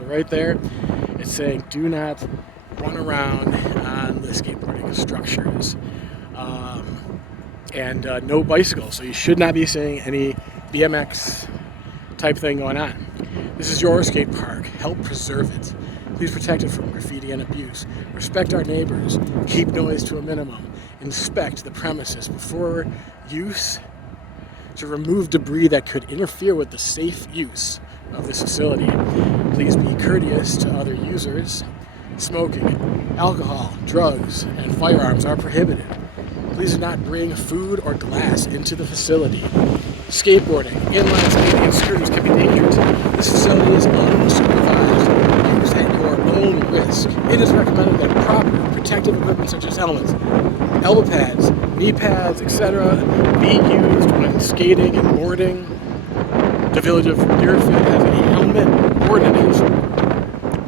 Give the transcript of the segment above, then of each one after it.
So right there, it's saying do not run around on the skateboarding structures. And no bicycles, so you should not be seeing any BMX type thing going on. This is your skate park. Help preserve it. Please protect it from graffiti and abuse. Respect our neighbors. Keep noise to a minimum. Inspect the premises before use to remove debris that could interfere with the safe use of this facility. Please be courteous to other users. Smoking, alcohol, drugs, and firearms are prohibited. Please do not bring food or glass into the facility. Skateboarding, inline skating, and scooters can be dangerous. This facility is unsupervised. Use at your own risk. It is recommended that proper protective equipment such as helmets, elbow pads, knee pads, etc. be used when skating and boarding. The village of Deerfield has a helmet ordinance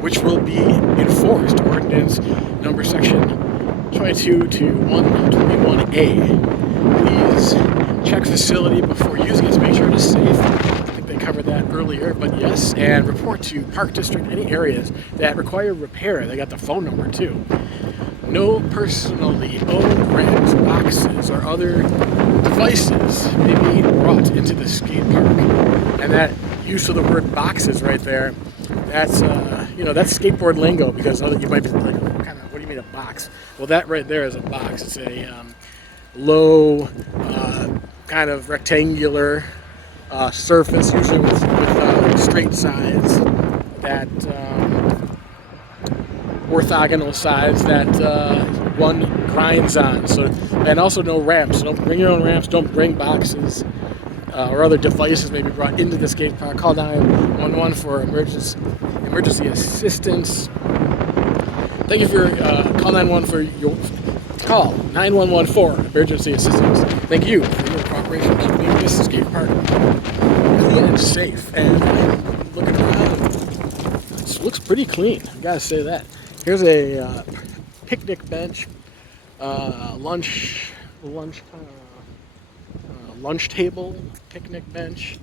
which will be enforced. Ordinance number section 22 to 121A. Please check facility before using it to make sure it is safe. I think they covered that earlier, but yes, and report to Park District any areas that require repair. They got the phone number too. No personally owned ramps, boxes, or other devices may be brought into the skate park. And that use of the word boxes right there, that's that's skateboard lingo, because you might be like, what do you mean a box? Well, that right there is a box. It's a low, kind of rectangular surface, usually with straight sides, that orthogonal sides that one grinds on. So, and also no ramps. So don't bring your own ramps. Don't bring boxes or other devices may be brought into the skate park. Call 911 for emergency assistance. Thank you for call 911 for your call 911 for emergency assistance. Thank you for your cooperation keeping this skate park clean and safe. And looking around, it looks pretty clean. I gotta say that. Here's a picnic bench, lunch table, picnic bench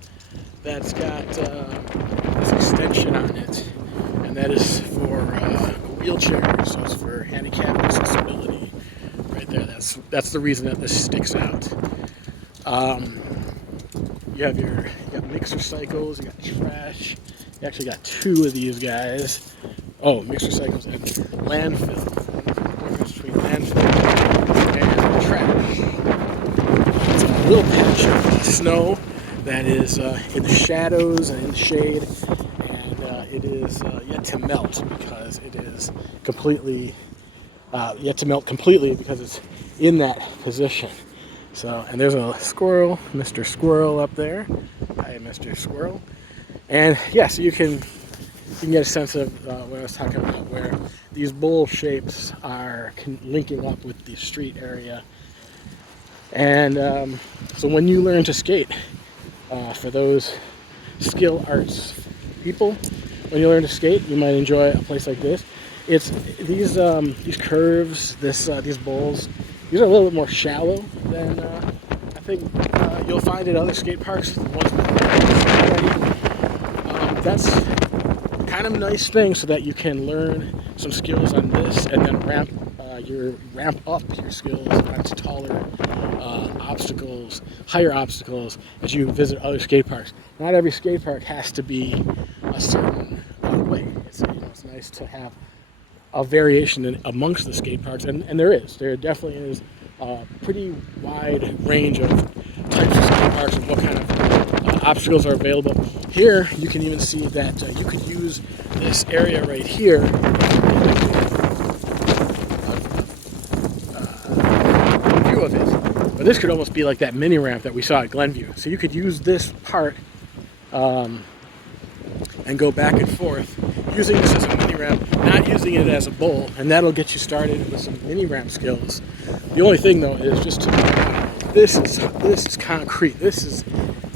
that's got this extension on it, and that is for wheelchairs, so it's for handicap accessibility right there. That's the reason that this sticks out. You got mixer cycles, you got trash. You actually got two of these guys. Oh, mixer cycles and landfill. The difference between landfill and trash. It's a little patch of snow that is in the shadows and in the shade, and it is yet to melt because it is completely because it's in that position. So, and there's a squirrel, Mr. Squirrel up there. Hi, Mr. Squirrel. And yeah, so you can get a sense of what I was talking about, where these bowl shapes are linking up with the street area. And so when you learn to skate, for those skill arts people, when you learn to skate, you might enjoy a place like this. It's these curves, these bowls. These are a little bit more shallow than I think you'll find at other skate parks. The ones that's kind of a nice thing, so that you can learn some skills on this and then ramp up your skills onto taller obstacles, higher obstacles as you visit other skate parks. Not every skate park has to be a certain way. It's nice to have a variation amongst the skate parks, and there definitely is a pretty wide range of types of skate parks and what kind of obstacles are available. Here you can even see that you could use this area right here, view of it, but this could almost be like that mini ramp that we saw at Glenview. So you could use this part and go back and forth, using this as a mini ramp, not using it as a bowl, and that'll get you started with some mini ramp skills. The only thing though is just to know, this is concrete. This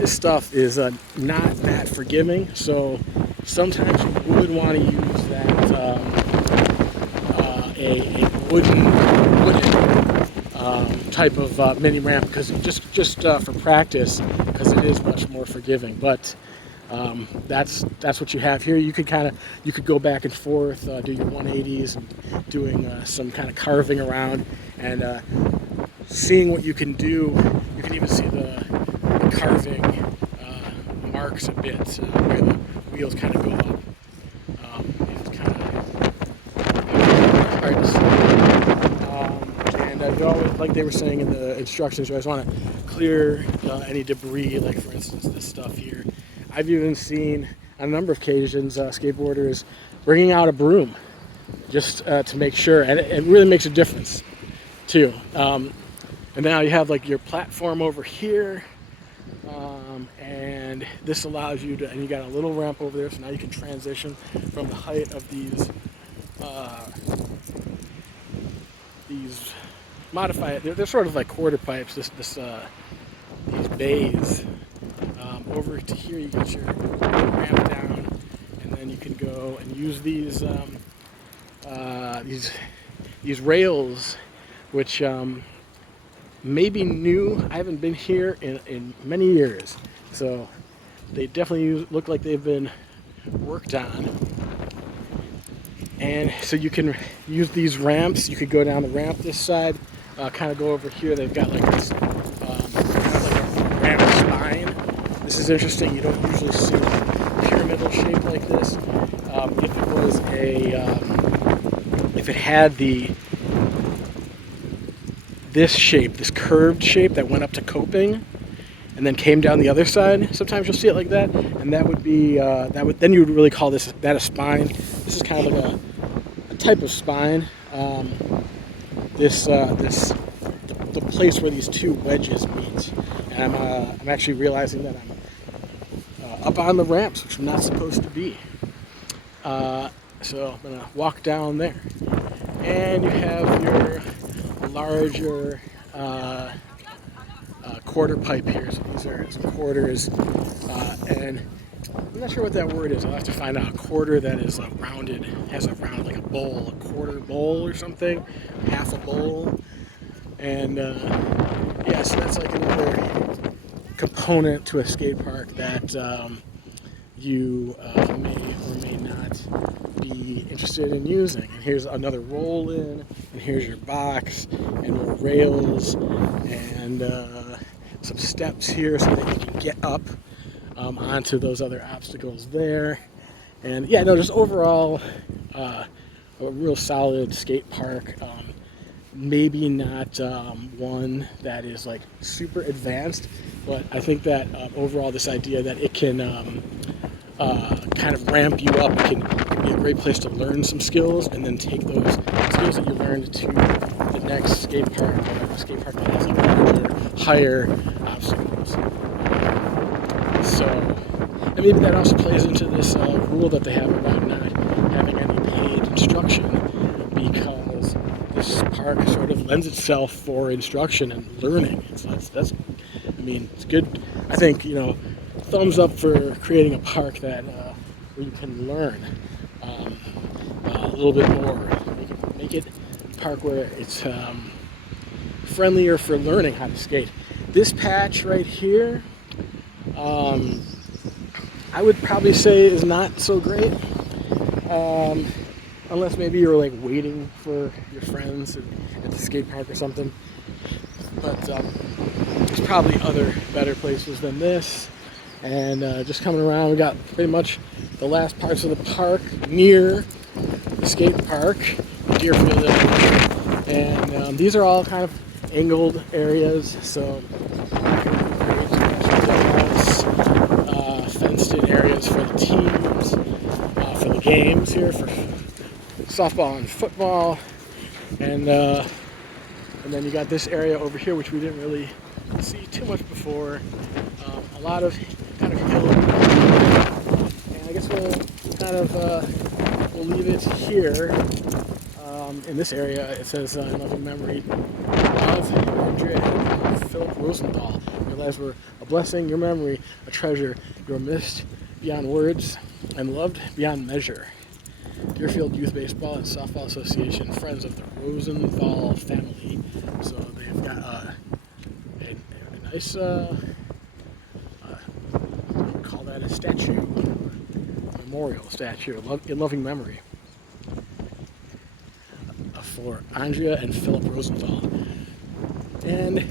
stuff is not that forgiving, so sometimes you would want to use that a wooden type of mini ramp, because just for practice, because it is much more forgiving. But That's what you have here. You could go back and forth, do your 180s, and doing some kind of carving around, and seeing what you can do. You can even see the carving marks a bit where the wheels kind of go up. It's kind of hard to see. And you always, like they were saying in the instructions, you always want to clear any debris, like for instance this stuff here. I've even seen on a number of occasions skateboarders bringing out a broom just to make sure, and it really makes a difference too. And now you have like your platform over here, and this allows you to, and you got a little ramp over there, so now you can transition from the height of these modified, they're sort of like quarter pipes, these bays. Over to here you get your ramp down, and then you can go and use these rails, which may be new. I haven't been here in many years, so they definitely look like they've been worked on. And so you can use these ramps. You could go down the ramp this side, kind of go over here. They've got like this kind of like a ramp spine. This is interesting. You don't usually see a pyramidal shape like this. If it was if it had this shape, this curved shape that went up to coping, and then came down the other side, sometimes you'll see it like that, and that would be then you would really call that a spine. This is kind of like a type of spine. The place where these two wedges meet, and I'm actually realizing that I'm up on the ramps, which I'm not supposed to be. So I'm gonna walk down there, and you have your larger quarter pipe here. So these are some quarters, and I'm not sure what that word is. I'll have to find out. A quarter that is rounded, has a round like a bowl, a quarter bowl or something, half a bowl, and yeah. So that's like another component to a skate park that you may or may not be interested in using. And here's another roll in, and here's your box, and more rails, and some steps here so that you can get up onto those other obstacles there. And yeah, no, just overall a real solid skate park. Maybe not one that is like super advanced, but I think that overall this idea that it can kind of ramp you up, it can be a great place to learn some skills and then take those skills that you learned to the next skate park, a skate park that has like larger, higher obstacles. So, and maybe that also plays into this rule that they have about not having any paid instruction, because this park sort of lends itself for instruction and learning. So that's I mean, it's good. I think, thumbs up for creating a park that where you can learn a little bit more. Make it a park where it's friendlier for learning how to skate. This patch right here, I would probably say is not so great. Unless maybe you're like waiting for your friends at the skate park or something. But there's probably other better places than this. And just coming around, we got pretty much the last parts of the park near the skate park, Deerfield area. And these are all kind of angled areas, so fenced-in areas for the teams, for the games here, for softball and football, and then you got this area over here, which we didn't really see too much before. A lot of kind of hill, and I guess we'll leave it here. In this area, it says in loving memory of Andrea and Philip Rosenthal. Your lives were a blessing, your memory a treasure. You were missed beyond words and loved beyond measure. Deerfield Youth Baseball and Softball Association, friends of the Rosenthal family. So they've got a nice, call that at a statue, memorial statue in loving memory for Andrea and Philip Rosenthal. And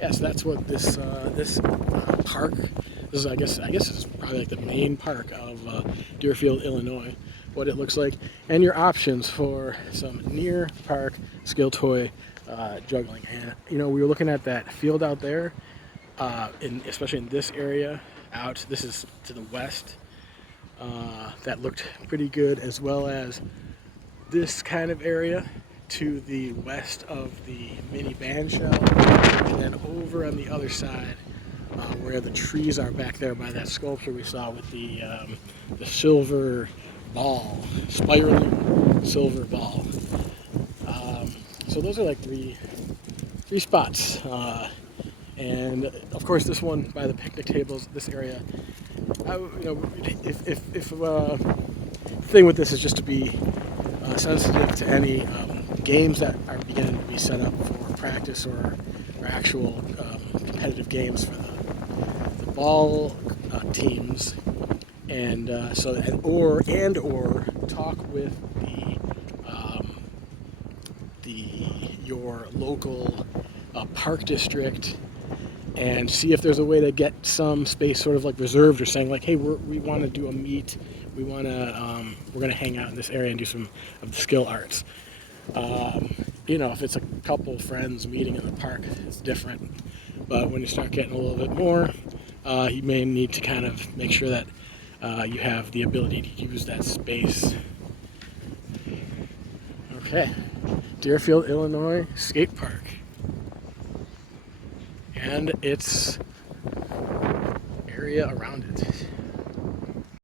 yes, that's what this park. This is, I guess this is probably like the main park of Deerfield, Illinois. What it looks like, and your options for some near park skill toy juggling. And you know, we were looking at that field out there, especially in this area. This is to the west. That looked pretty good, as well as this kind of area to the west of the mini band shell, and then over on the other side where the trees are back there by that sculpture we saw with the silver ball, spiraling silver ball. So those are like three spots, and of course this one by the picnic tables, this area. If the thing with this is just to be sensitive to any games that are beginning to be set up for practice or actual competitive games for the ball teams, and or talk with your local park district and see if there's a way to get some space sort of like reserved, or saying like, hey, we want to do a meet, we're going to hang out in this area and do some of the skill arts. If it's a couple friends meeting in the park, it's different. But when you start getting a little bit more, you may need to kind of make sure that you have the ability to use that space. Okay, Deerfield, Illinois skate park. And its area around it.